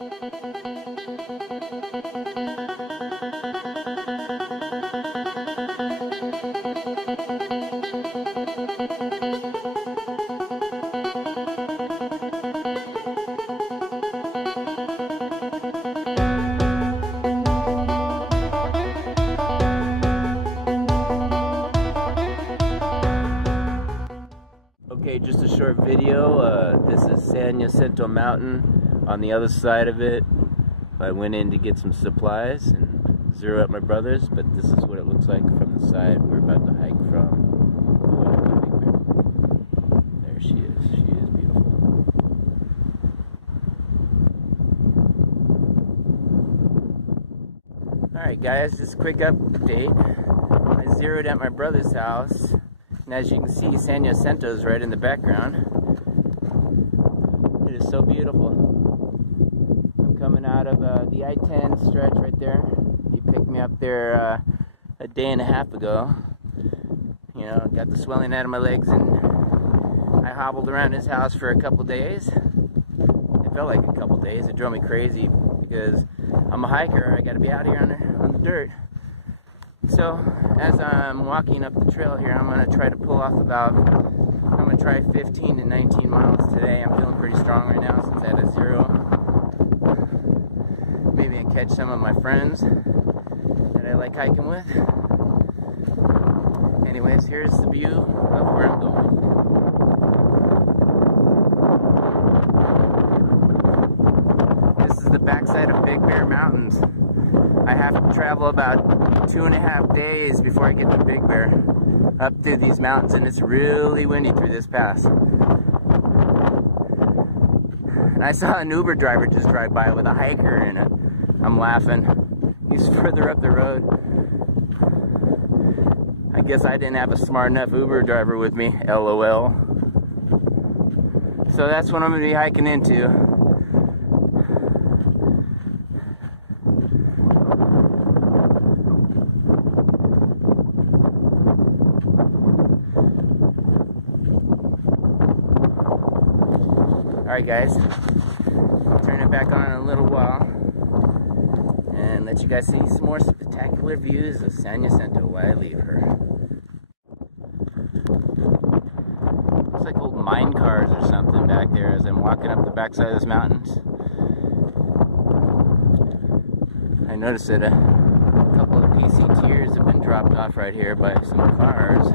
Okay, just a short video. This is San Jacinto Mountain. On the other side of it, I went in to get some supplies and zero out my brothers, but this is what it looks like from the side we're about to hike from. There she is. She is beautiful. Alright guys, just a quick update. I zeroed at my brother's house. And as you can see, San Jacinto is right in the background. It is so beautiful. I'm coming out of the I-10 stretch right there. He picked me up there a day and a half ago. You know, got the swelling out of my legs, and I hobbled around his house for a couple days. It felt like a couple days. It drove me crazy because I'm a hiker. I got to be out here on the dirt. So, as I'm walking up the trail here, I'm going to try to pull off I'm going to try 15 to 19 miles today. I'm feeling pretty strong right now since I had a zero. Maybe I can catch some of my friends that I like hiking with. Anyways, here's the view of where I'm going. This is the backside of Big Bear Mountains. I have to travel about 2.5 days before I get to Big Bear up through these mountains, and it's really windy through this pass. And I saw an Uber driver just drive by with a hiker in it. I'm laughing. He's further up the road. I guess I didn't have a smart enough Uber driver with me, LOL. So that's what I'm going to be hiking into. Alright guys, I'll turn it back on in a little while and let you guys see some more spectacular views of San Jacinto while I leave her. Looks like old mine cars or something back there as I'm walking up the backside of this mountains. I noticed that a couple of PCTers have been dropped off right here by some cars.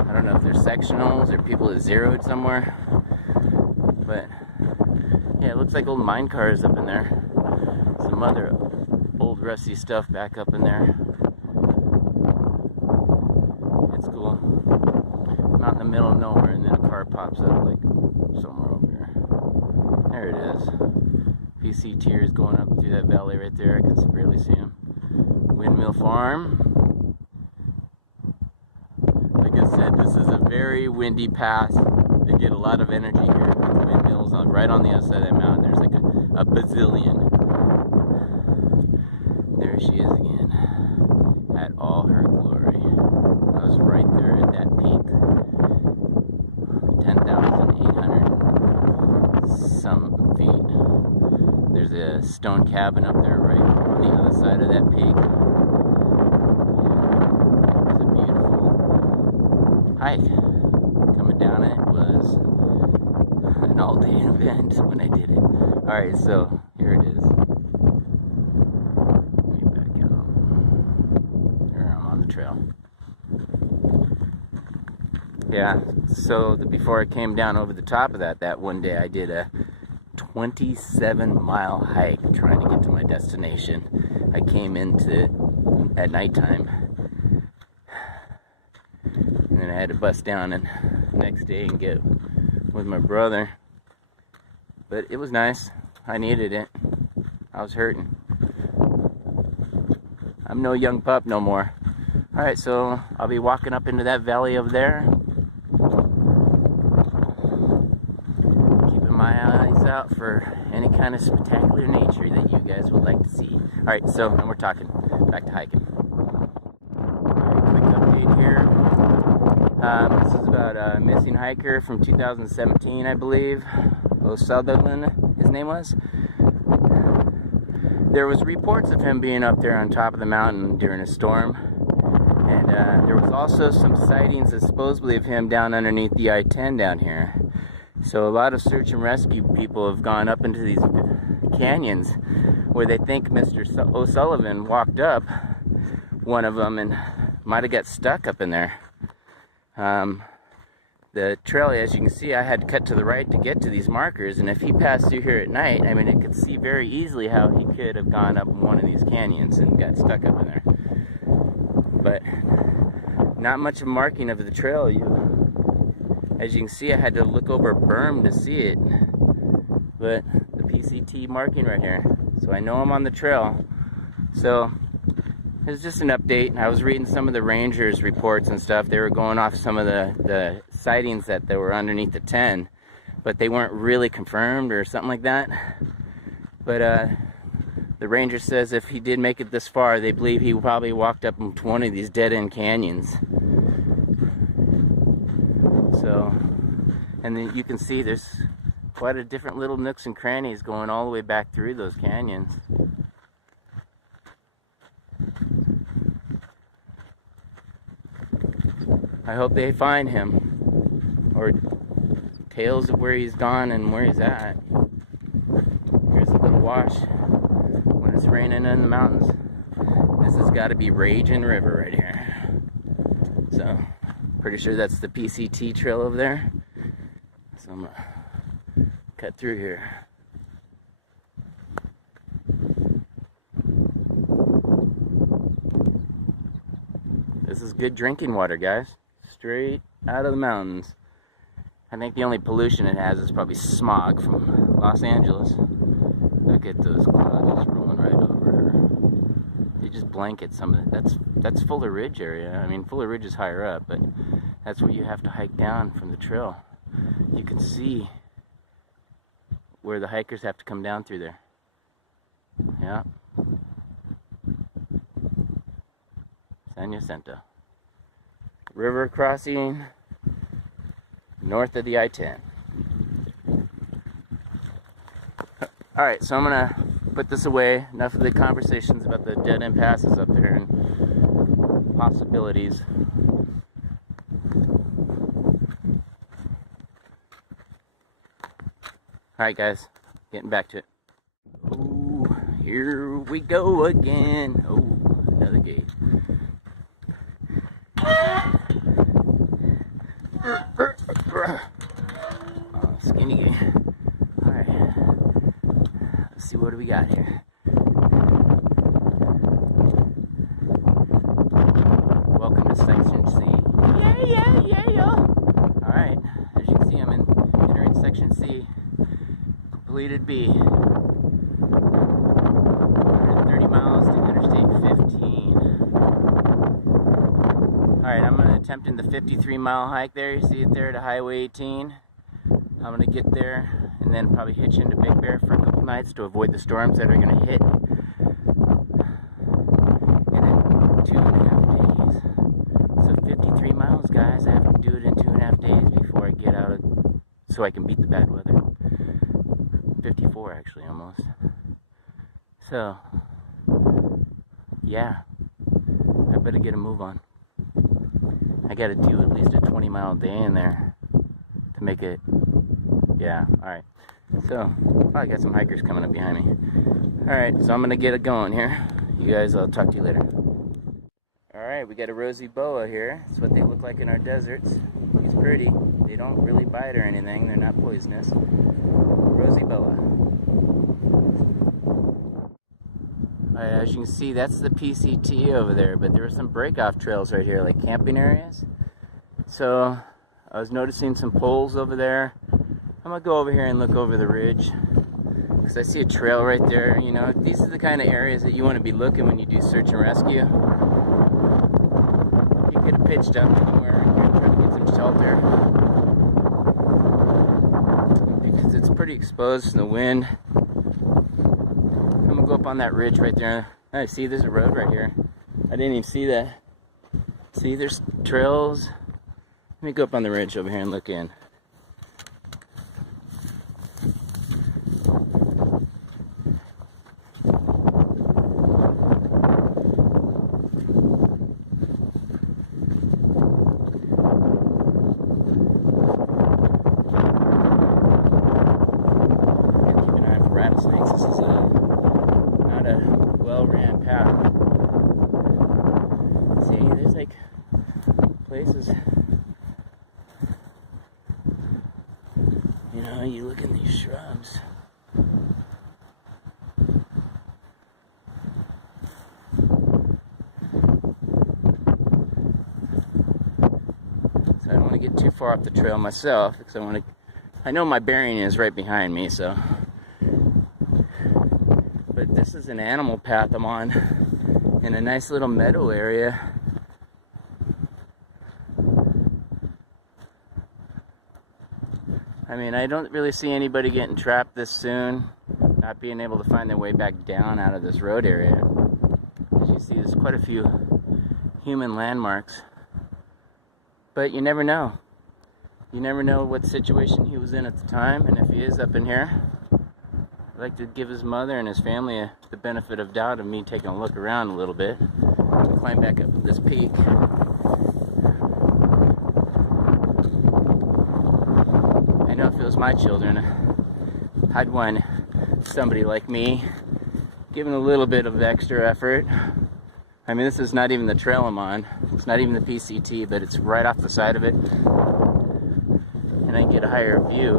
I don't know if they're sectionals or people that zeroed somewhere. But yeah, it looks like old mine cars up in there. Some other old rusty stuff back up in there. It's cool. Not in the middle of nowhere, and then a car pops up like somewhere over here. There it is. PCTers going up through that valley right there. I can barely see them. Windmill Farm. Like I said, this is a very windy pass. They get a lot of energy here. Windmills right on the other side of that mountain. There's like a bazillion. There she is again, at all her glory. I was right there at that peak, 10,800 some feet. There's a stone cabin up there right on the other side of that peak. It's a beautiful hike. Coming down it was an all-day event when I did it. Alright, so here it is. Let me back out. There I'm on the trail. Yeah, so before I came down over the top of that one day I did a 27-mile hike trying to get to my destination. I came into at nighttime. And then I had to bust down and next day and get with my brother. But it was nice. I needed it. I was hurting. I'm no young pup no more. Alright, so I'll be walking up into that valley over there. Keeping my eyes out for any kind of spectacular nature that you guys would like to see. Alright, so, and we're talking. Back to hiking. Alright, quick update here. This is about a missing hiker from 2017, I believe. Sutherland, his name was. there was reports of him being up there on top of the mountain during a storm. And there was also some sightings supposedly of him down underneath the I-10 down here. So a lot of search and rescue people have gone up into these canyons where they think Mr. O'Sullivan walked up one of them and might have got stuck up in there. The trail, as you can see, I had to cut to the right to get to these markers, and if he passed through here at night, I mean, it could see very easily how he could have gone up one of these canyons and got stuck up in there. But not much of marking of the trail. As you can see, I had to look over a berm to see it, but the PCT marking right here, so I know I'm on the trail. So it's just an update. I was reading some of the rangers' reports and stuff. They were going off some of the sightings that they were underneath the 10, but they weren't really confirmed or something like that. But the ranger says if he did make it this far, they believe he probably walked up into one of these dead-end canyons. So, and then you can see there's quite a different little nooks and crannies going all the way back through those canyons. I hope they find him, or tales of where he's gone and where he's at. Here's a little wash when it's raining in the mountains. This has got to be Raging River right here. So, pretty sure that's the PCT trail over there. So I'm gonna cut through here. This is good drinking water, guys. Straight out of the mountains. I think the only pollution it has is probably smog from Los Angeles. Look at those clouds just rolling right over her. They just blanket some of it. That's Fuller Ridge area. I mean, Fuller Ridge is higher up, but that's where you have to hike down from the trail. You can see where the hikers have to come down through there. Yeah. San Jacinto. River crossing north of the I-10. Alright, so I'm going to put this away. Enough of the conversations about the dead-end passes up there and possibilities. Alright guys, getting back to it. Oh, here we go again. Oh, another gate. Oh, skinny gate. Alright. Let's see, what do we got here? Welcome to Section C. Yeah. Alright, as you can see, I'm entering Section C. Completed B. 130 miles to Interstate 15. Alright, I'm attempting the 53-mile hike there. You see it there to Highway 18. I'm going to get there and then probably hitch into Big Bear for a couple nights to avoid the storms that are going to hit in 2.5 days. So 53 miles, guys. I have to do it in 2.5 days before I get out of, so I can beat the bad weather. 54 actually, almost. So, yeah. I better get a move on. I gotta do at least a 20-mile day in there to make it. Yeah, alright. So, probably got some hikers coming up behind me. Alright, so I'm gonna get it going here. You guys, I'll talk to you later. Alright, we got a rosy boa here. That's what they look like in our deserts. He's pretty. They don't really bite or anything. They're not poisonous. Rosy boa. Alright, as you can see, that's the PCT over there, but there are some break-off trails right here, like camping areas. So, I was noticing some poles over there. I'm gonna go over here and look over the ridge, because I see a trail right there. You know, these are the kind of areas that you want to be looking when you do search and rescue. You could have pitched up anywhere and you're trying to get some shelter, because it's pretty exposed to the wind. I'm gonna go up on that ridge right there. I see there's a road right here. I didn't even see that. See, there's trails. Let me go up on the ridge over here and look in. rattlesnakes. This is not a well-ran path. See, there's like places, you know, you look in these shrubs. So I don't want to get too far off the trail myself, because I know my bearing is right behind me, so. But this is an animal path I'm on in a nice little meadow area. I mean, I don't really see anybody getting trapped this soon, not being able to find their way back down out of this road area. As you see, there's quite a few human landmarks. But you never know. You never know what situation he was in at the time, and if he is up in here, I'd like to give his mother and his family the benefit of doubt of me taking a look around a little bit to climb back up this peak. I know if it was my children, I'd want somebody like me giving a little bit of extra effort. I mean, this is not even the trail I'm on. It's not even the PCT, but it's right off the side of it. And I get a higher view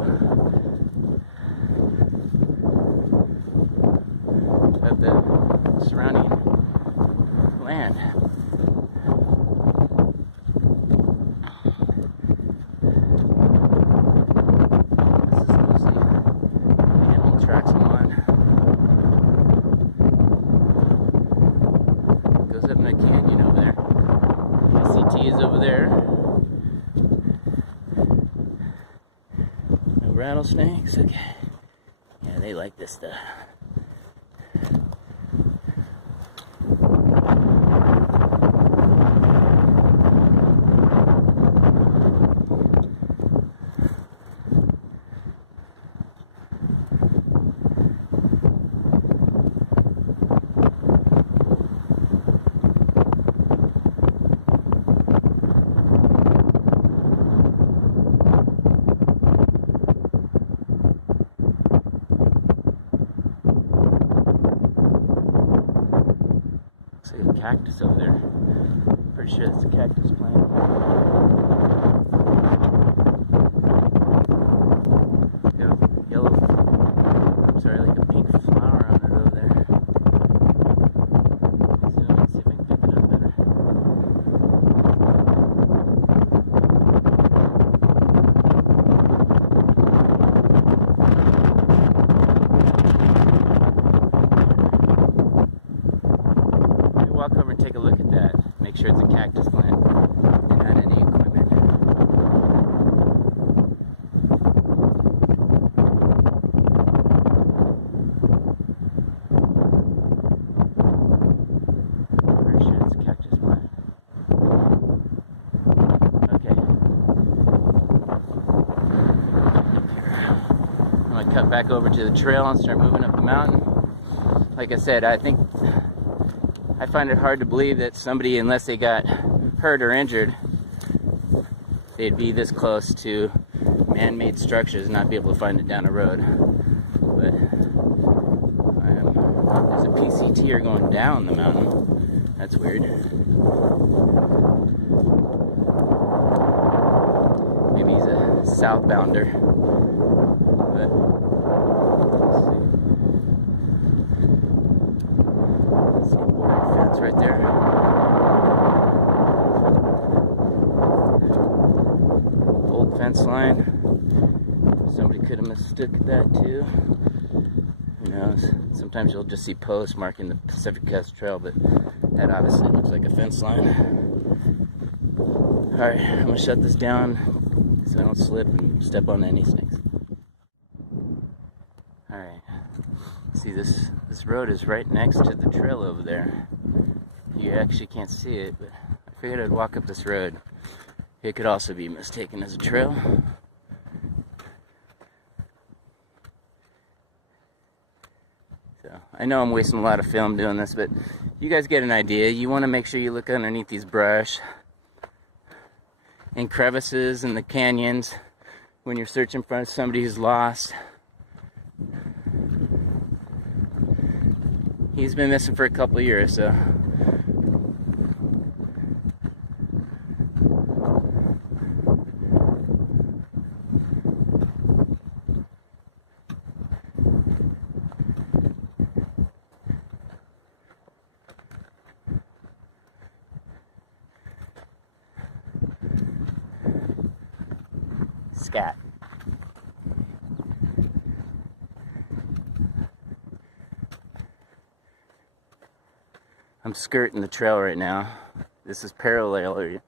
of the surrounding land. This is mostly animal tracks I'm on. It goes up in a canyon over there. The PCT is over there. Rattlesnakes, okay. Yeah, they like this stuff. A cactus over there. Pretty sure that's a cactus plant. Got a yellow, I'm sorry, like a pink flower on it over there. Zoom in, see if I can pick it up better. Walk over and take a look at that. Make sure it's a cactus plant and not any equipment. Pretty sure it's a cactus plant. Okay. I'm gonna cut back over to the trail and start moving up the mountain. Like I said, I find it hard to believe that somebody, unless they got hurt or injured, they'd be this close to man-made structures and not be able to find it down the road. But there's a PCTer going down the mountain. That's weird. Maybe he's a southbounder. But let's see. Right there. Old fence line. Somebody could have mistook that too. Who knows? Sometimes you'll just see posts marking the Pacific Crest Trail, but that obviously looks like a fence line. Alright, I'm gonna shut this down so I don't slip and step on any snakes. Alright. See, this road is right next to the trail over there. You actually can't see it, but I figured I'd walk up this road. It could also be mistaken as a trail. So, I know I'm wasting a lot of film doing this, but you guys get an idea. You want to make sure you look underneath these brush and crevices and the canyons when you're searching for somebody who's lost. He's been missing for a couple of years, so. Scat. I'm skirting the trail right now. This is parallel in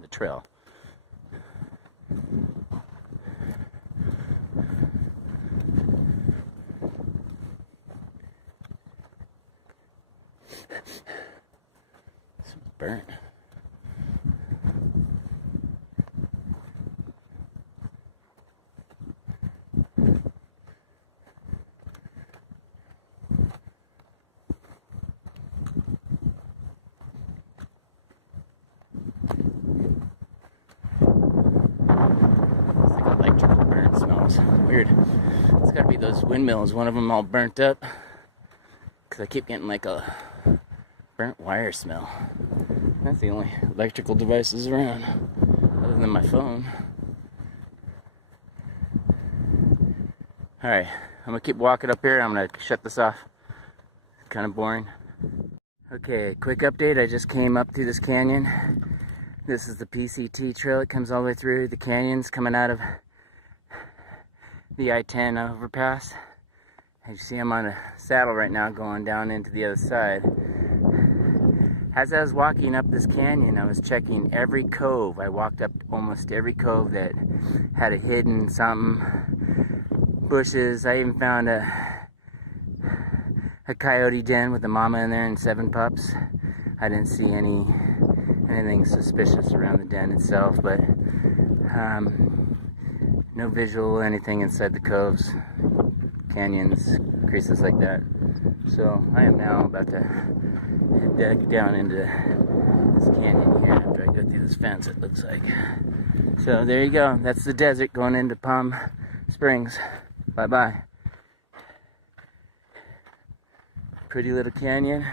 the trail. It's burnt. Electrical burn smells. Weird. It's gotta be those windmills. One of them all burnt up. Because I keep getting like a burnt wire smell. That's the only electrical devices around. Other than my phone. Alright. I'm gonna keep walking up here. I'm gonna shut this off. It's kind of boring. Okay, quick update. I just came up through this canyon. This is the PCT trail. It comes all the way through the canyons coming out of the I-10 overpass. As you see, I'm on a saddle right now going down into the other side. As I was walking up this canyon, I was checking every cove. I walked up almost every cove that had a hidden something. Bushes. I even found a coyote den with a mama in there and 7 pups. I didn't see anything suspicious around the den itself, but no visual anything inside the coves, canyons, creases like that. So I am now about to head down into this canyon here after I go through this fence, it looks like. So there you go. That's the desert going into Palm Springs. Bye-bye. Pretty little canyon.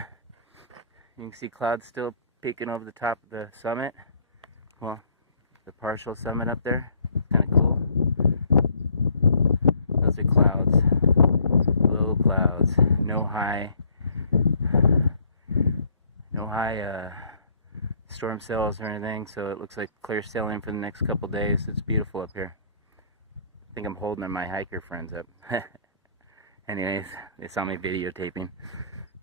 You can see clouds still peeking over the top of the summit. Well, the partial summit up there. Kind of cool. Those are clouds. Low clouds. No high storm cells or anything, so it looks like clear sailing for the next couple days. It's beautiful up here. I think I'm holding my hiker friends up. Anyways, they saw me videotaping.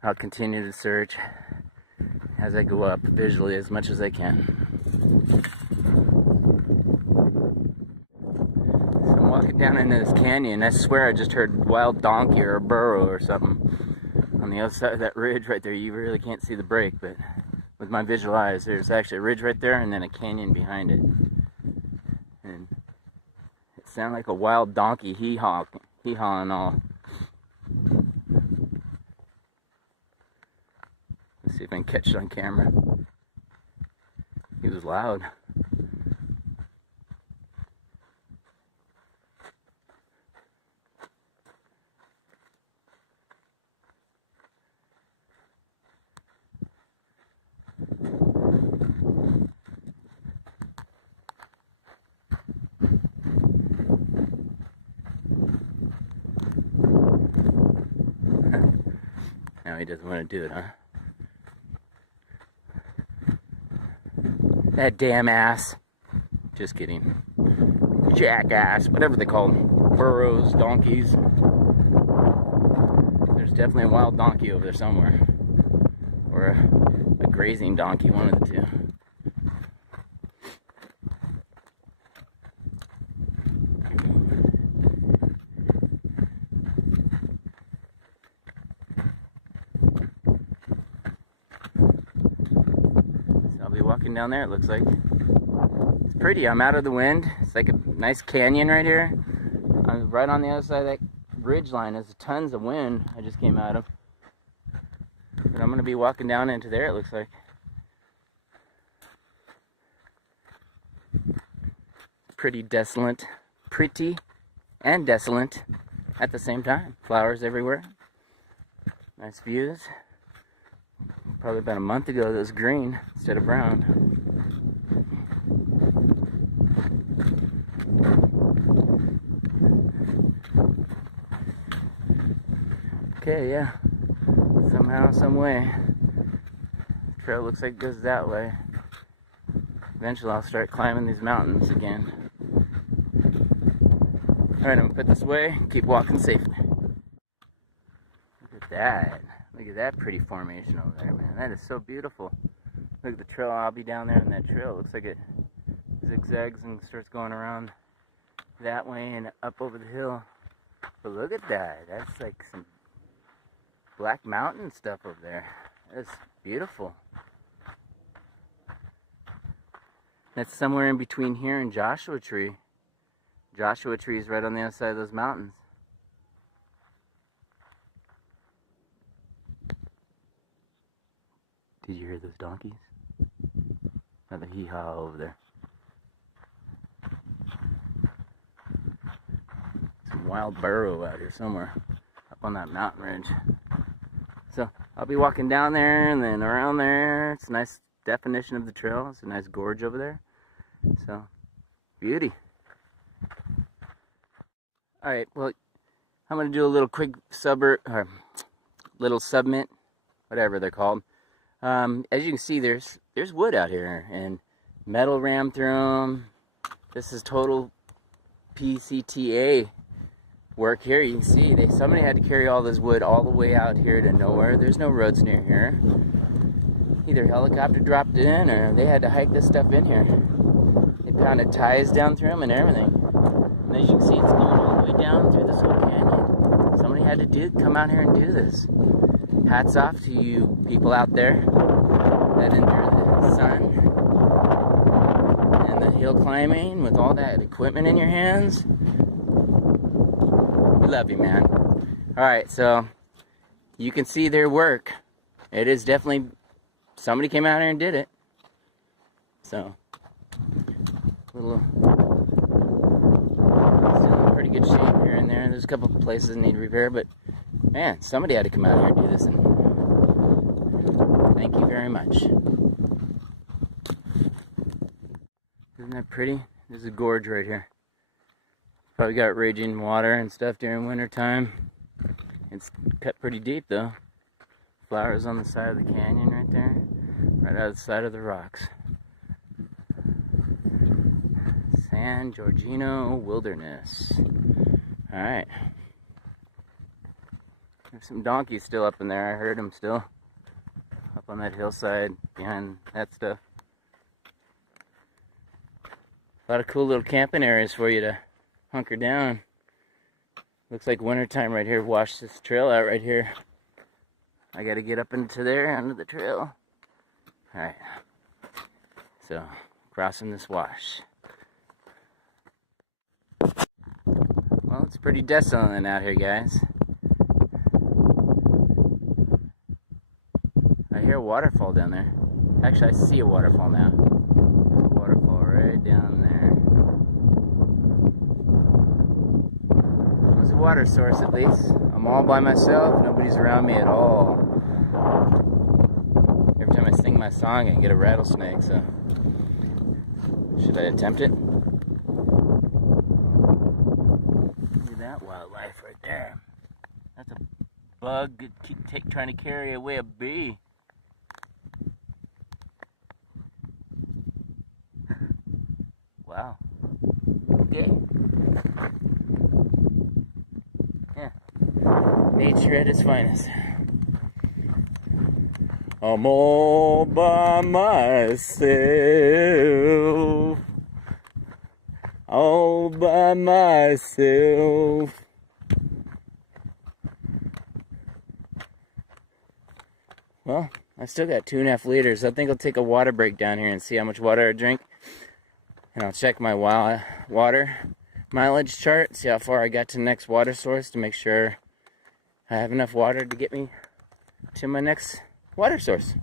I'll continue to search as I go up visually as much as I can. So I'm walking down into this canyon. I swear I just heard wild donkey or a burro or something on the other side of that ridge right there. You really can't see the break, but with my visual eyes, there's actually a ridge right there and then a canyon behind it. And it sounded like a wild donkey hee-haw and all. Let's see if I can catch it on camera. He was loud. Now he doesn't want to do it, huh? That damn ass. Just kidding. Jackass, whatever they call them. Burros, donkeys. There's definitely a wild donkey over there somewhere. Or a grazing donkey, one of the two. Walking down there, it looks like. It's pretty. I'm out of the wind. It's like a nice canyon right here. I'm right on the other side of that ridge line. There's tons of wind I just came out of. But I'm going to be walking down into there, it looks like. Pretty desolate. Pretty and desolate at the same time. Flowers everywhere. Nice views. Probably about a month ago that was green instead of brown. Okay, yeah. Somehow, some way. The trail looks like it goes that way. Eventually I'll start climbing these mountains again. Alright, I'm gonna put this away, keep walking safely. Look at that. Look at that pretty formation over there, man. That is so beautiful. Look at the trail. I'll be down there on that trail. It looks like it zigzags and starts going around that way and up over the hill. But look at that. That's like some Black Mountain stuff over there. That's beautiful. That's somewhere in between here and Joshua Tree. Joshua Tree is right on the other side of those mountains. Did you hear those donkeys? Another hee-haw over there. Some wild burrow out here somewhere, up on that mountain ridge. So I'll be walking down there and then around there. It's a nice definition of the trail. It's a nice gorge over there. So, beauty. Alright, well, I'm going to do a little quick little submit, whatever they're called. As you can see, there's wood out here and metal ram through them. This is total PCTA work here. You can see somebody had to carry all this wood all the way out here to nowhere. There's no roads near here. Either helicopter dropped it in or they had to hike this stuff in here. They pounded ties down through them and everything. And as you can see, it's going all the way down through this whole canyon. Somebody had to come out here and do this. Hats off to you people out there that endure the sun and the hill climbing with all that equipment in your hands. We love you, man. Alright, so you can see their work. It is definitely, somebody came out here and did it. So, still in pretty good shape here and there. There's a couple of places that need repair, but man, somebody had to come out here and do this, and thank you very much. Isn't that pretty? There's a gorge right here. Probably got raging water and stuff during winter time. It's cut pretty deep though. Flowers on the side of the canyon right there, right out of the side of the rocks. San Giorgino Wilderness. Alright. There's some donkeys still up in there. I heard them still up on that hillside behind that stuff. A lot of cool little camping areas for you to hunker down. Looks like wintertime right here. Wash this trail out right here. I gotta get up into there under the trail. Alright. So, crossing this wash. Well, it's pretty desolate out here, guys. I hear a waterfall down there. Actually, I see a waterfall now. There's a waterfall right down there. There's a water source at least. I'm all by myself. Nobody's around me at all. Every time I sing my song, I get a rattlesnake, so should I attempt it? Look at that wildlife right there. That's a bug trying to carry away a bee. Wow. Okay. Yeah. Nature at its finest. I'm all by myself. All by myself. Well, I still got 2.5 liters. I think I'll take a water break down here and see how much water I drink. And I'll check my water mileage chart, see how far I got to the next water source to make sure I have enough water to get me to my next water source.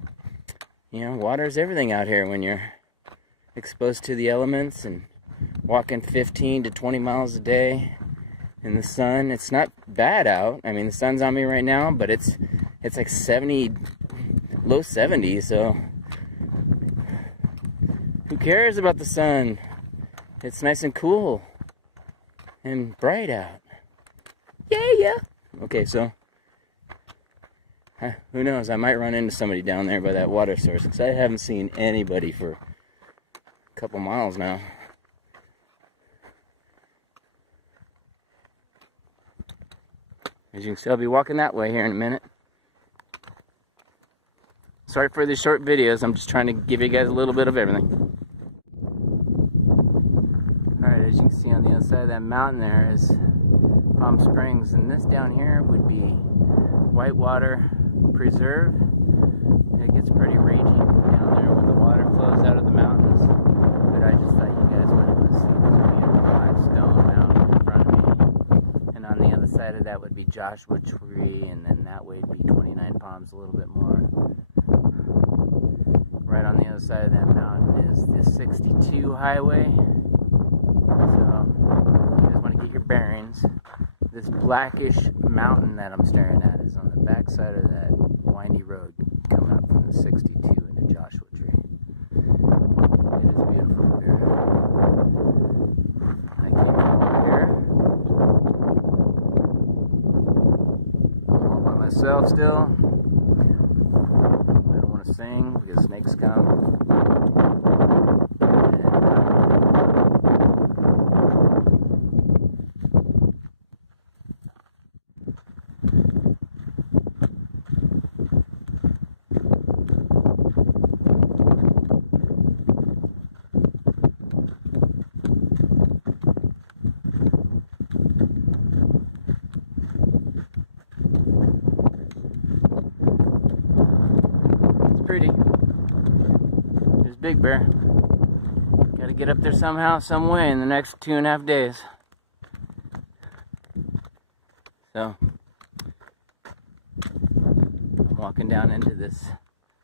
You know, water is everything out here when you're exposed to the elements and walking 15 to 20 miles a day in the sun. It's not bad out. I mean, the sun's on me right now, but it's It's like 70, low 70s, so who cares about the sun? It's nice and cool and bright out. Yeah. Okay, so who knows? I might run into somebody down there by that water source, because I haven't seen anybody for a couple miles now. As you can see, I'll be walking that way here in a minute. Sorry for these short videos. I'm just trying to give you guys a little bit of everything. Alright, as you can see on the other side of that mountain there is Palm Springs, and this down here would be Whitewater Preserve. It gets pretty raging down there when the water flows out of the mountains, but I just thought you guys might want to see this beautiful limestone mountain in front of me. And on the other side of that would be Joshua Tree, and then that way would be 29 Palms, a little bit more. Right on the other side of that mountain is the 62 highway. So, if you guys want to get your bearings, this blackish mountain that I'm staring at is on the back side of that windy road coming up from the 62 into Joshua Tree. It is beautiful up there. I came from over here. I'm all by myself still. I don't want to sing because snakes come. Pretty. There's Big Bear. Gotta get up there somehow, some way in the next 2.5 days. So, I'm walking down into this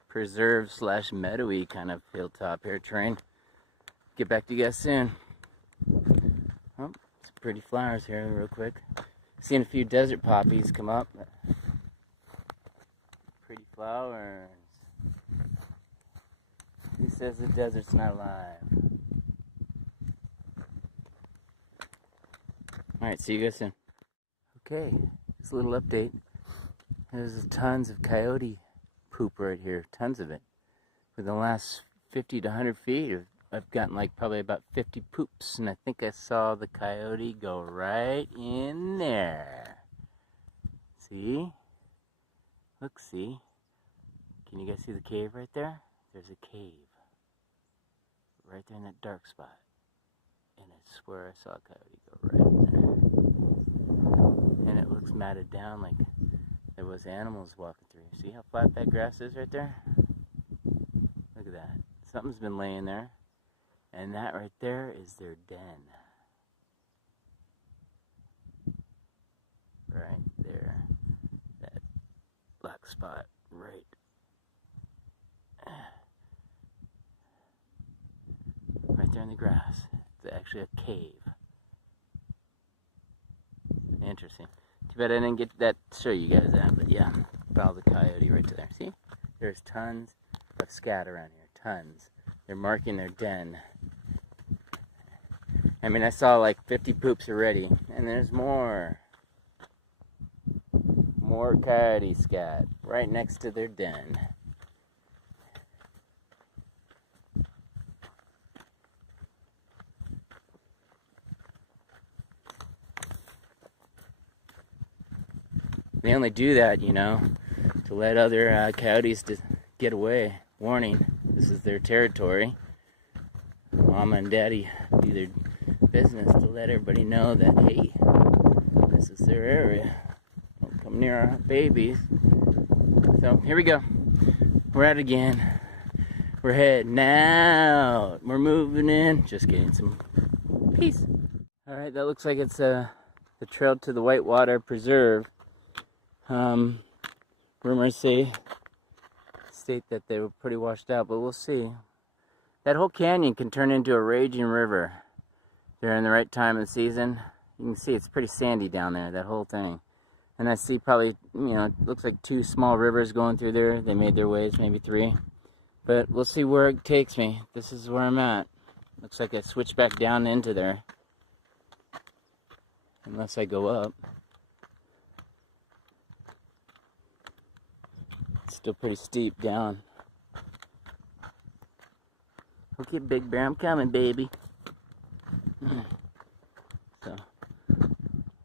preserve / meadowy kind of hilltop here terrain. Get back to you guys soon. Oh, some pretty flowers here real quick. Seen a few desert poppies come up. Pretty flowers. He says the desert's not alive. Alright, see you guys soon. Okay, just a little update. There's tons of coyote poop right here. Tons of it. For the last 50 to 100 feet, I've gotten like probably about 50 poops. And I think I saw the coyote go right in there. See? Look, see? Can you guys see the cave right there? There's a cave. Right there in that dark spot. And I swear I saw a coyote go right in there. And it looks matted down like there was animals walking through. See how flat that grass is right there? Look at that. Something's been laying there. And that right there is their den. Right there. That black spot right. Right there in the grass. It's actually a cave. Interesting. Too bad I didn't get that to show you guys that, but yeah, follow the coyote right to there. See? There's tons of scat around here. Tons. They're marking their den. I mean, I saw like 50 poops already, and there's more. More coyote scat right next to their den. They only do that, you know, to let other coyotes get away. Warning, this is their territory. Mama and Daddy do their business to let everybody know that, hey, this is their area. Don't come near our babies. So, here we go. We're at it again. We're heading out. We're moving in. Just getting some peace. Alright, that looks like it's the trail to the Whitewater Preserve. Rumors state that they were pretty washed out, but we'll see. That whole canyon can turn into a raging river during the right time of the season. You can see it's pretty sandy down there, that whole thing. And I see probably, you know, it looks like 2 small rivers going through there. They made their ways, maybe 3. But we'll see where it takes me. This is where I'm at. Looks like I switch back down into there. Unless I go up. It's still pretty steep down. Okay, Big Bear, I'm coming, baby. So,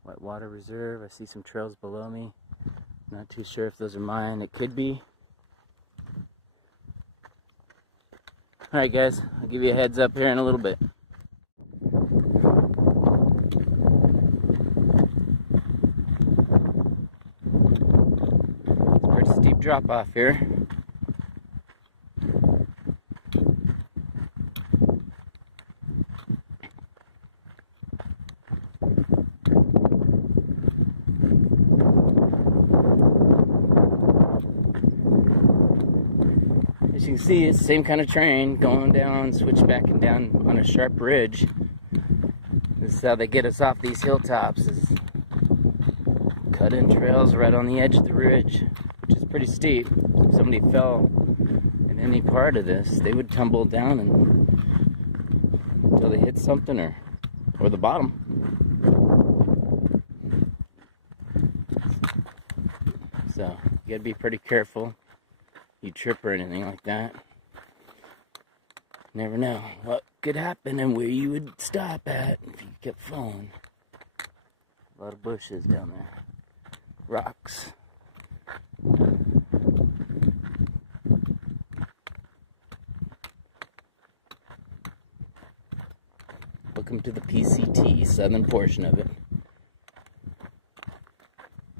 whitewater reserve. I see some trails below me. Not too sure if those are mine. It could be. Alright guys, I'll give you a heads up here in a little bit. Pretty steep drop off here. As you can see, it's the same kind of terrain, going down, switch back and down on a sharp ridge. This is how they get us off these hilltops, is cut-in trails right on the edge of the ridge, which is pretty steep. If somebody fell in any part of this, they would tumble down until they hit something or the bottom. So you gotta be pretty careful. You trip or anything like that. Never know what could happen and where you would stop at if you kept falling. A lot of bushes down there. Rocks. Welcome to the PCT, southern portion of it.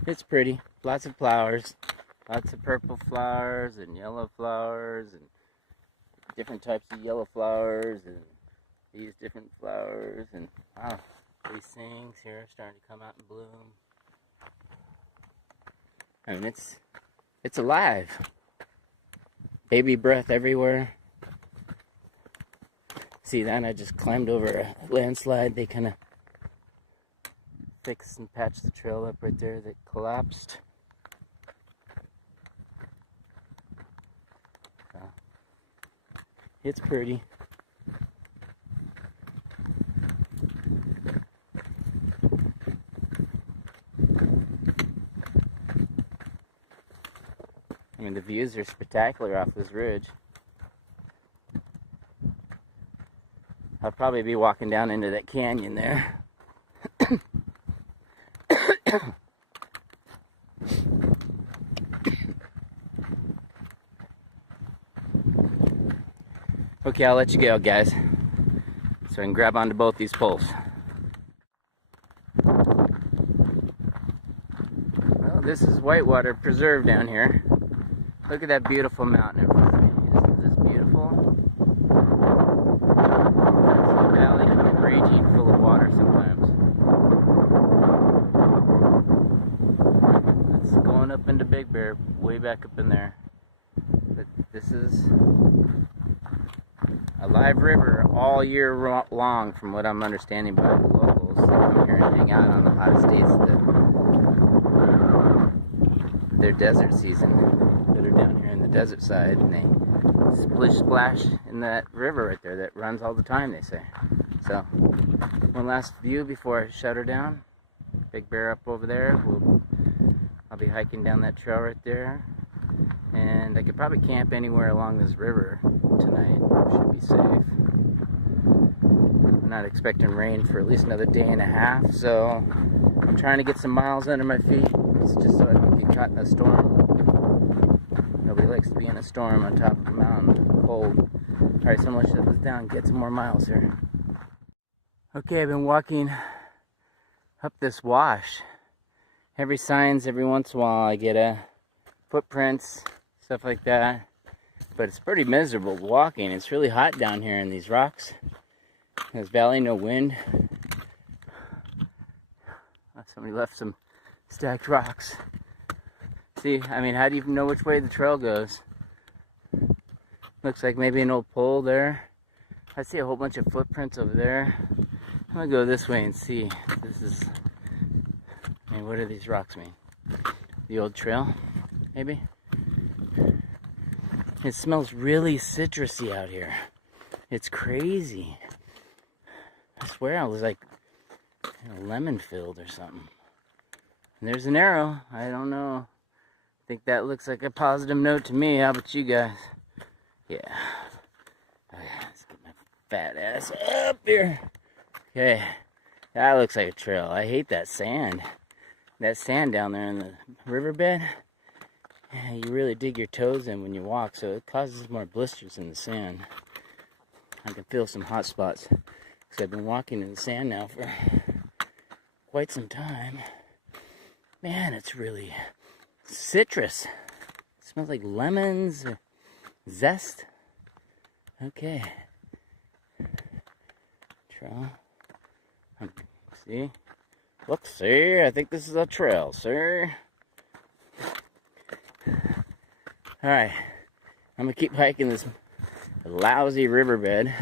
It's pretty. Lots of flowers. Lots of purple flowers and yellow flowers and different types of yellow flowers and these different flowers, and wow, these things here are starting to come out and bloom. I mean, it's alive. Baby breath everywhere. See that? I just climbed over a landslide. They kind of fixed and patched the trail up right there that collapsed. It's pretty. I mean, the views are spectacular off this ridge. I'll probably be walking down into that canyon there. Okay, I'll let you go, guys, so I can grab onto both these poles. Well, this is Whitewater Preserve down here. Look at that beautiful mountain in front of me. Isn't this beautiful? It's a valley raging full of water sometimes. It's going up into Big Bear, way back up in there. But this is a live river all year long, from what I'm understanding by the locals. They come here and hang out on the hottest days of their desert season that are down here in the desert side, and they splish splash in that river right there that runs all the time, they say. So, one last view before I shut her down. Big Bear up over there. I'll be hiking down that trail right there. And I could probably camp anywhere along this river tonight. Should be safe. I'm not expecting rain for at least another day and a half, so I'm trying to get some miles under my feet. It's just so I don't get caught in a storm. Nobody likes to be in a storm on top of a mountain, cold. Alright, so I'm gonna shut this down and get some more miles here. Okay, I've been walking up this wash. Every signs, every once in a while I get footprints, stuff like that, but it's pretty miserable walking. It's really hot down here in these rocks. This valley, no wind. Somebody left some stacked rocks. See, I mean, how do you even know which way the trail goes? Looks like maybe an old pole there. I see a whole bunch of footprints over there. I'm gonna go this way and see. This is, I mean, what do these rocks mean? The old trail, maybe. It smells really citrusy out here. It's crazy. I swear I was like in a lemon field or something. And there's an arrow. I don't know. I think that looks like a positive note to me. How about you guys? Yeah. Okay, let's get my fat ass up here. Okay. That looks like a trail. I hate that sand. That sand down there in the riverbed. Yeah, you really dig your toes in when you walk, so it causes more blisters in the sand. I can feel some hot spots because I've been walking in the sand now for quite some time. Man, it's really citrus. It smells like lemons, zest. Okay. Trail. See? Look, sir, I think this is a trail, sir. Alright. I'm gonna keep hiking this lousy riverbed.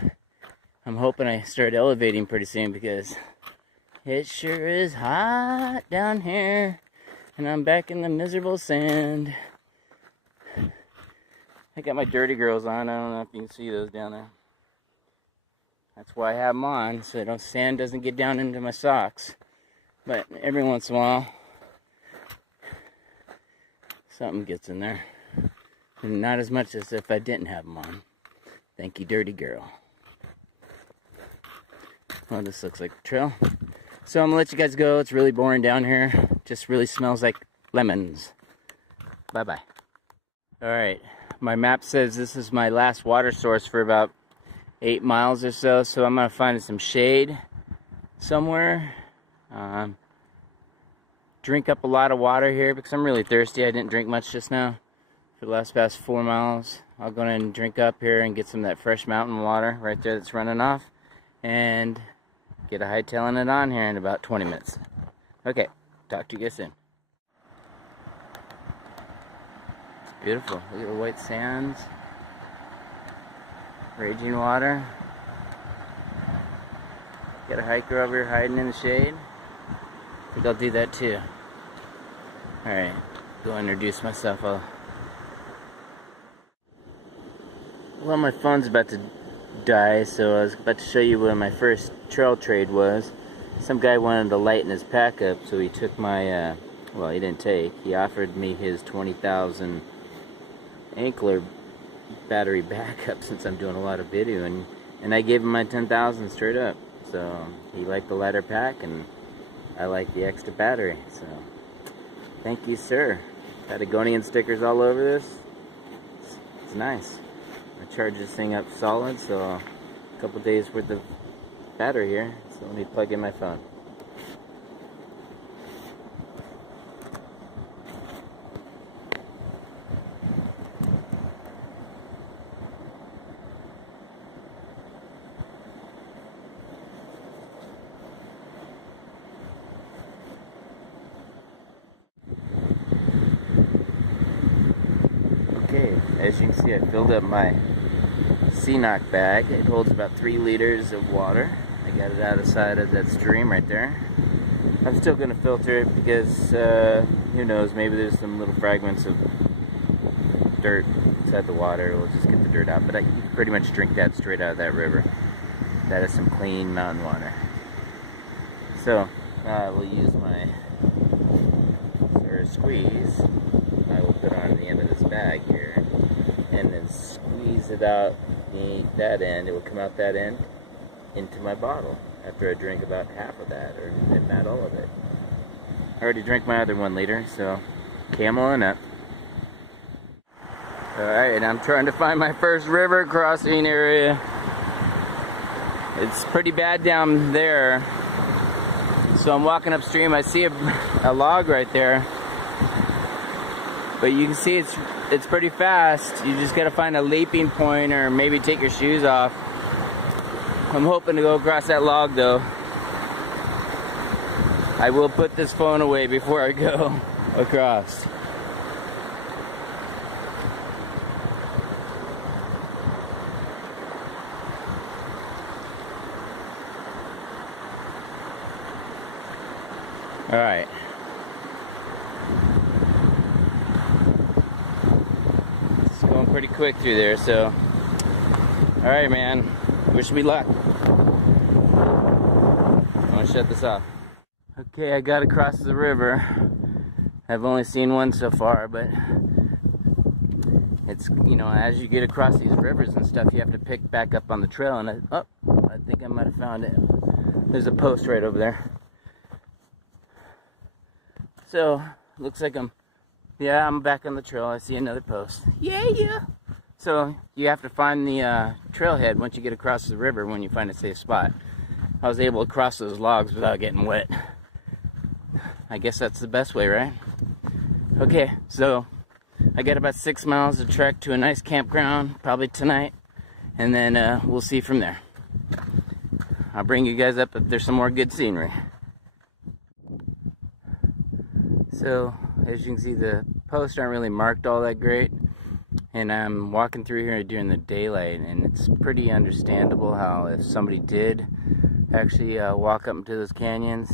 I'm hoping I start elevating pretty soon because it sure is hot down here. And I'm back in the miserable sand. I got my dirty girls on. I don't know if you can see those down there. That's why I have them on, so the sand doesn't get down into my socks. But every once in a while, something gets in there. And not as much as if I didn't have them on. Thank you, dirty girl. Well, this looks like a trail. So I'm gonna let you guys go. It's really boring down here. Just really smells like lemons. Bye-bye. Alright, my map says this is my last water source for about 8 miles or so. So I'm gonna find some shade somewhere. Drink up a lot of water here because I'm really thirsty. I didn't drink much just now for the past 4 miles. I'll go ahead and drink up here and get some of that fresh mountain water right there that's running off. And get a hightailing it on here in about 20 minutes. Okay, talk to you guys soon. It's beautiful. Look at the white sands. Raging water. Got a hiker over here hiding in the shade. I think I'll do that too. Alright, go introduce myself. Well, my phone's about to die, so I was about to show you where my first trail trade was. Some guy wanted to lighten his pack up, so he took my, well, he didn't take. He offered me his 20,000 Ankler battery backup since I'm doing a lot of videoing, and I gave him my 10,000 straight up. So he liked the lighter pack, and I like the extra battery. So thank you, sir. Patagonian stickers all over this. It's nice. I charge this thing up solid, so a couple days worth of battery here. So let me plug in my phone. Okay, as you can see, I filled up my Knock bag. It holds about 3 liters of water. I got it out of the side of that stream right there. I'm still going to filter it because who knows, maybe there's some little fragments of dirt inside the water. We'll just get the dirt out, but you can pretty much drink that straight out of that river. That is some clean mountain water. So we'll use my squeeze. I will put on the end of this bag here and then squeeze it out that end. It will come out that end into my bottle after I drink about half of that, or if not all of it. I already drank my other 1 liter, so camel and up. Alright, and I'm trying to find my first river crossing area. It's pretty bad down there. So I'm walking upstream. I see a log right there. But you can see it's pretty fast. You just gotta find a leaping point or maybe take your shoes off. I'm hoping to go across that log though. I will put this phone away before I go across. All right. going pretty quick through there, so alright man, wish me luck. I'm gonna shut this off. Okay, I got across the river. I've only seen one so far, but it's, you know, as you get across these rivers and stuff, you have to pick back up on the trail, and I think I might have found it. There's a post right over there. So, looks like I'm back on the trail. I see another post. Yeah. So, you have to find the trailhead once you get across the river when you find a safe spot. I was able to cross those logs without getting wet. I guess that's the best way, right? Okay, so I got about 6 miles to trek to a nice campground, probably tonight, and then we'll see from there. I'll bring you guys up if there's some more good scenery. So, as you can see, the posts aren't really marked all that great, and I'm walking through here during the daylight, and it's pretty understandable how if somebody did actually walk up into those canyons,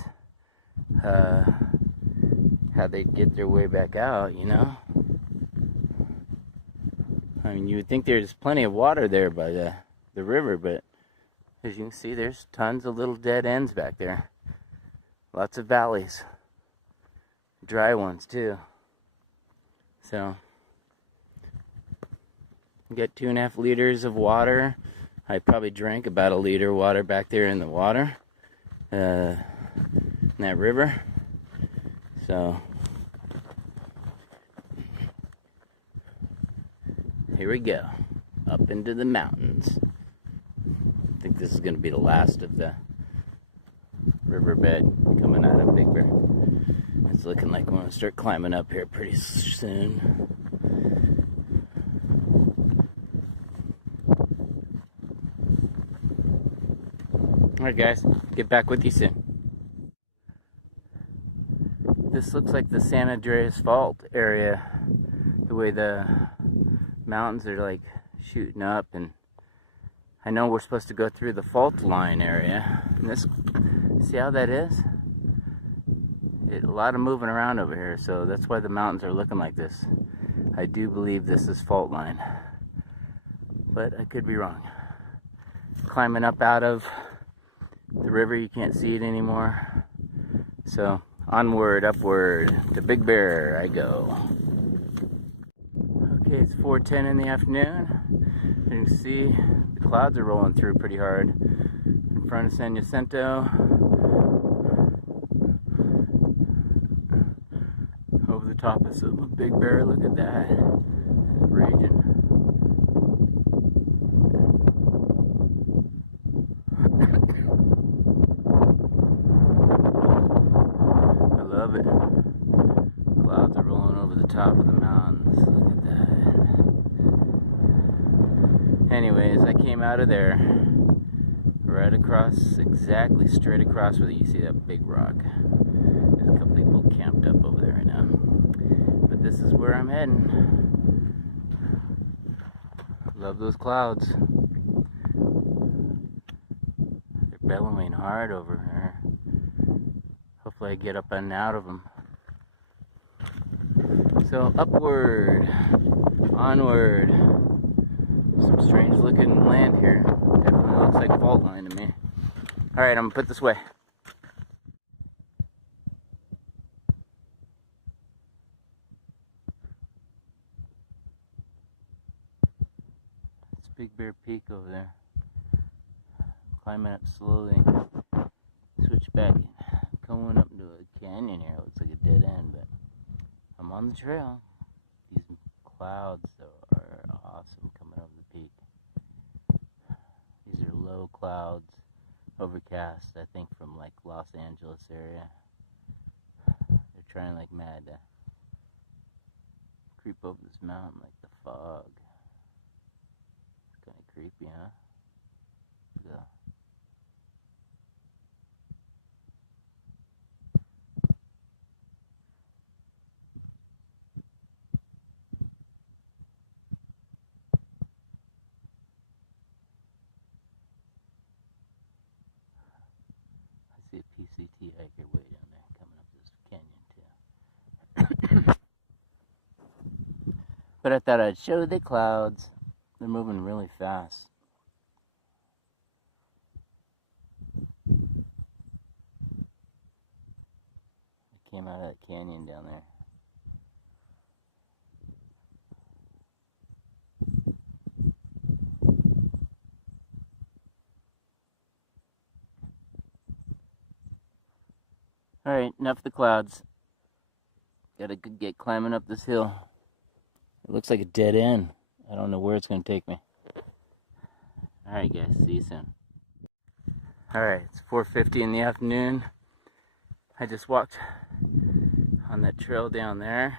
how they'd get their way back out, you know? I mean, you would think there's plenty of water there by the river, but as you can see, there's tons of little dead ends back there. Lots of valleys. Dry ones, too. So, we got 2.5 liters of water. I probably drank about 1 liter of water back there in the water. In that river. So, here we go. Up into the mountains. I think this is going to be the last of the riverbed coming out of Big Bear. It's looking like we're going to start climbing up here pretty soon. Alright guys, get back with you soon. This looks like the San Andreas Fault area. The way the mountains are like shooting up, and I know we're supposed to go through the fault line area. And this, see how that is? A lot of moving around over here, so that's why the mountains are looking like this. I do believe this is fault line, but I could be wrong. Climbing up out of the river, you can't see it anymore. So onward, upward to Big Bear I go. Okay, it's 4:10 in the afternoon. You can see the clouds are rolling through pretty hard in front of San Jacinto. Over the top of some Big Bear, look at that region. I love it. Clouds are rolling over the top of the mountains. Look at that. Anyways, I came out of there right across, exactly straight across where you see that big rock. There's a couple people camped up over there right now. But this is where I'm heading. Love those clouds. They're bellowing hard over here. Hopefully I get up and out of them. So upward, onward. Some strange looking land here. Definitely looks like fault line to me. Alright, I'm gonna put this away. It's Big Bear Peak over there. Climbing up slowly. Switch back. Going up into a canyon here. Looks like a dead end, but I'm on the trail. These clouds though are awesome coming over the peak. These are low clouds, overcast, I think from like Los Angeles area. They're trying like mad to creep over this mountain like the fog. It's kind of creepy, huh? So. I see a PCT hiker way down there coming up this canyon too. But I thought I'd show the clouds. They're moving really fast. I came out of that canyon down there. Alright, enough of the clouds. Gotta get climbing up this hill. It looks like a dead end. I don't know where it's gonna take me. Alright guys, see you soon. Alright, it's 4:50 in the afternoon. I just walked on that trail down there.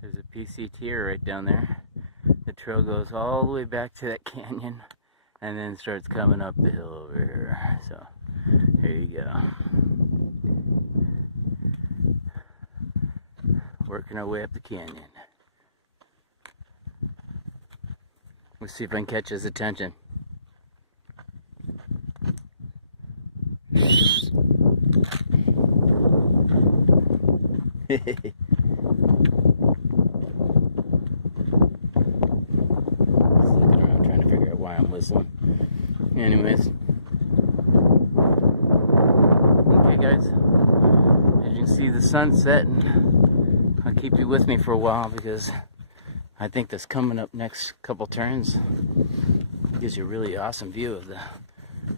There's a PCTer right down there. The trail goes all the way back to that canyon and then starts coming up the hill over here. So, here you go. Working our way up the canyon. Let's see if I can catch his attention. He's looking around trying to figure out why I'm whistling. Anyways. Okay guys. As you can see, the sun's setting. I'll keep you with me for a while because I think this coming up next couple turns gives you a really awesome view of the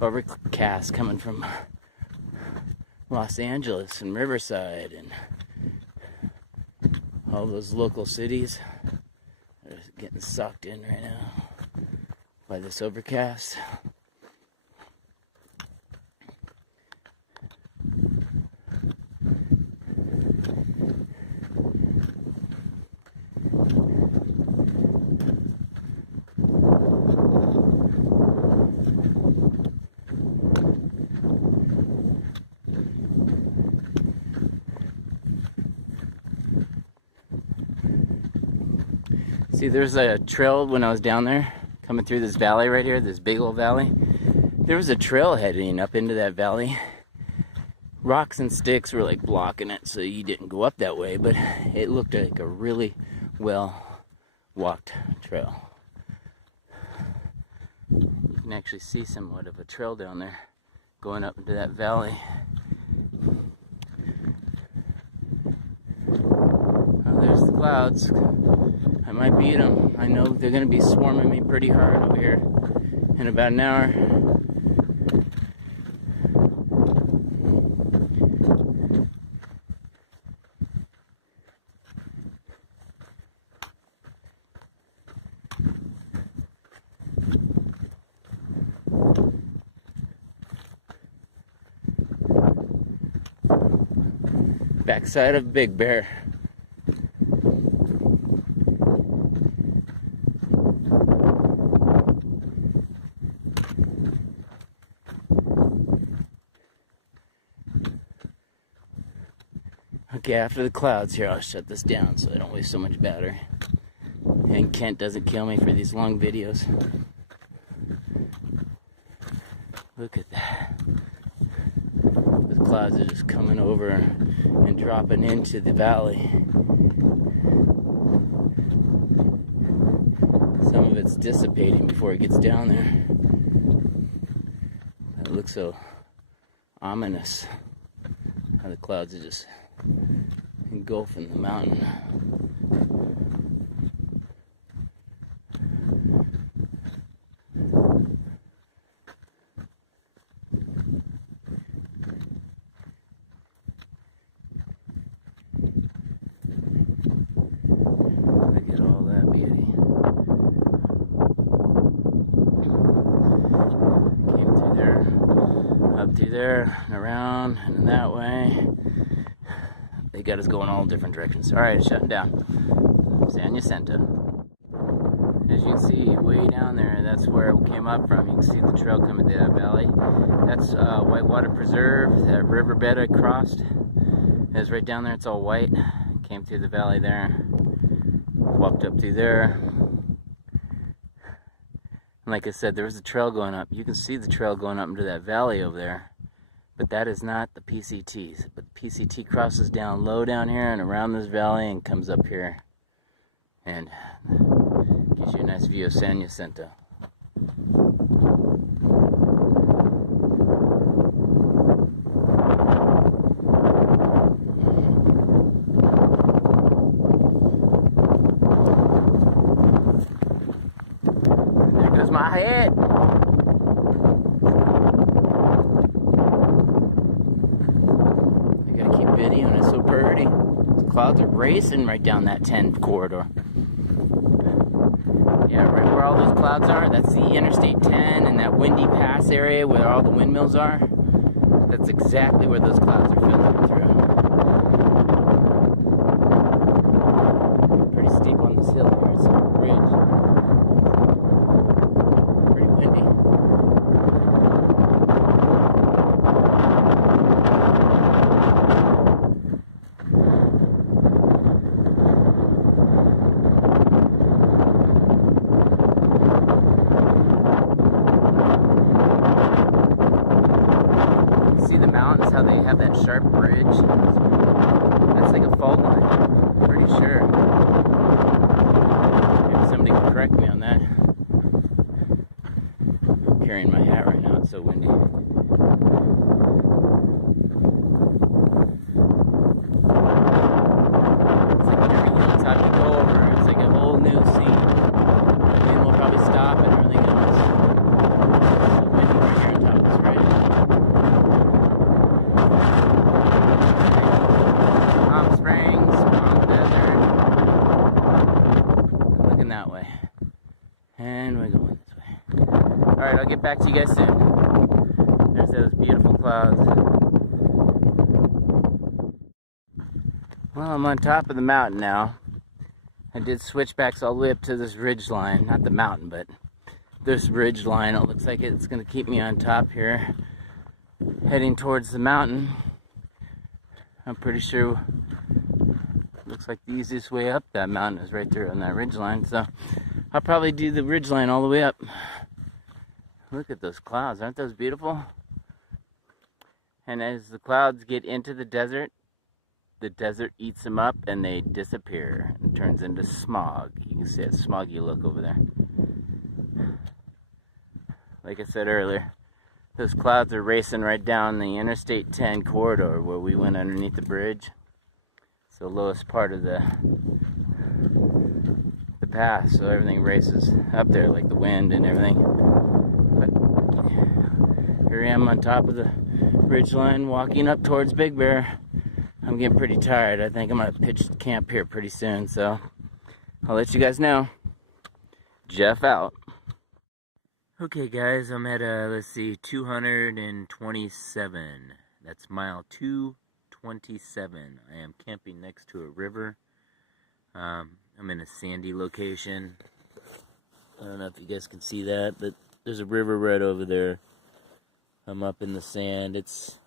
overcast coming from Los Angeles and Riverside and all those local cities are getting sucked in right now by this overcast. See, there's a trail when I was down there, coming through this valley right here, this big old valley. There was a trail heading up into that valley. Rocks and sticks were like blocking it, so you didn't go up that way, but it looked like a really well walked trail. You can actually see somewhat of a trail down there going up into that valley. Oh, there's the clouds. I might beat them. I know they're going to be swarming me pretty hard over here in about an hour. Backside of Big Bear. Okay, after the clouds here, I'll shut this down so I don't waste so much battery. And Kent doesn't kill me for these long videos. Look at that. The clouds are just coming over and dropping into the valley. Some of it's dissipating before it gets down there. It looks so ominous. How the clouds are just engulfing the mountain. Look at all that beauty. Came through there, up through there, and around, and that way. They got us going all different directions. Alright, it's shutting down. San Jacinto. As you can see, way down there, that's where it came up from. You can see the trail coming through that valley. That's Whitewater Preserve, that riverbed I crossed. It's right down there, it's all white. Came through the valley there. Walked up through there. like I said, there was a trail going up. You can see the trail going up into that valley over there. But that is not the PCTs. But the PCT crosses down low down here and around this valley and comes up here. And gives you a nice view of San Jacinto. There goes my head. Videoing it so pretty. The clouds are racing right down that 10 corridor. Yeah, right where all those clouds are, that's the Interstate 10 and that Windy Pass area where all the windmills are. That's exactly where those clouds are filtering through. Pretty steep on this hill here. It's a ridge. Pretty windy. Mountains, how they have that sharp bridge. That's like a fault line, I'm pretty sure. Maybe somebody can correct me on that. I'm carrying my hat right now, it's so windy. It's like every hilltop you go over, it's like a whole new scene. The wind will probably stop and everything else. It's so windy right here on top of this ridge. And we're going this way. Alright, I'll get back to you guys soon. There's those beautiful clouds. Well, I'm on top of the mountain now. I did switchbacks all the way up to this ridge line. Not the mountain, but this ridge line. It looks like it's going to keep me on top here. Heading towards the mountain. I'm pretty sure looks like the easiest way up that mountain is right there on that ridge line. So I'll probably do the ridge line all the way up. Look at those clouds, aren't those beautiful? And as the clouds get into the desert eats them up and they disappear. It turns into smog. You can see that smoggy look over there. Like I said earlier, those clouds are racing right down the Interstate 10 corridor where we went underneath the bridge. It's the lowest part of the path, so everything races up there, like the wind and everything. But here I am on top of the ridge line, walking up towards Big Bear. I'm getting pretty tired. I think I'm gonna pitch camp here pretty soon, so I'll let you guys know. Jeff out. Okay guys, I'm at let's see, 227. That's mile 227. I am camping next to a river. I'm in a sandy location. I don't know if you guys can see that, but there's a river right over there. I'm up in the sand. It's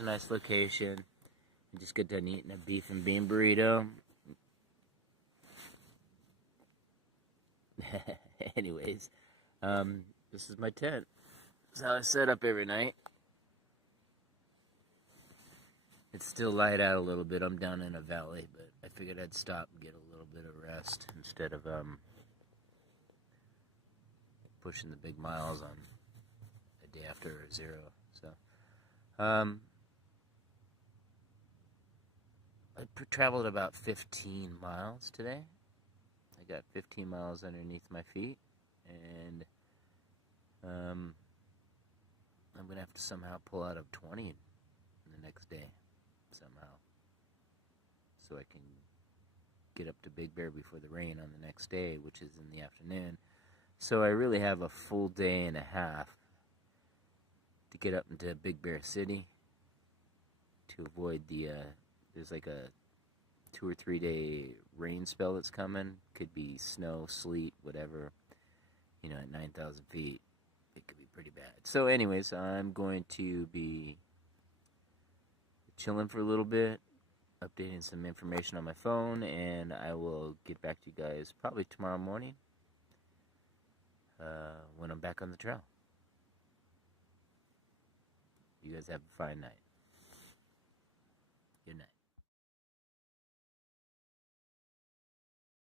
a nice location. I just got done eating a beef and bean burrito. Anyways, this is my tent. This is how I set up every night. It's still light out a little bit. I'm down in a valley, but I figured I'd stop and get a little bit of rest instead of pushing the big miles on a day after zero. So I traveled about 15 miles today. I got 15 miles underneath my feet, and I'm gonna have to somehow pull out of 20 in the next day somehow, so I can get up to Big Bear before the rain on the next day, which is in the afternoon. So I really have a full day and a half to get up into Big Bear City to avoid the there's like a 2 or 3 day rain spell that's coming. Could be snow, sleet, whatever. You know, at 9,000 feet, it could be pretty bad. So anyways, I'm going to be chilling for a little bit, updating some information on my phone, and I will get back to you guys probably tomorrow morning. when I'm back on the trail. You guys have a fine night. Good night.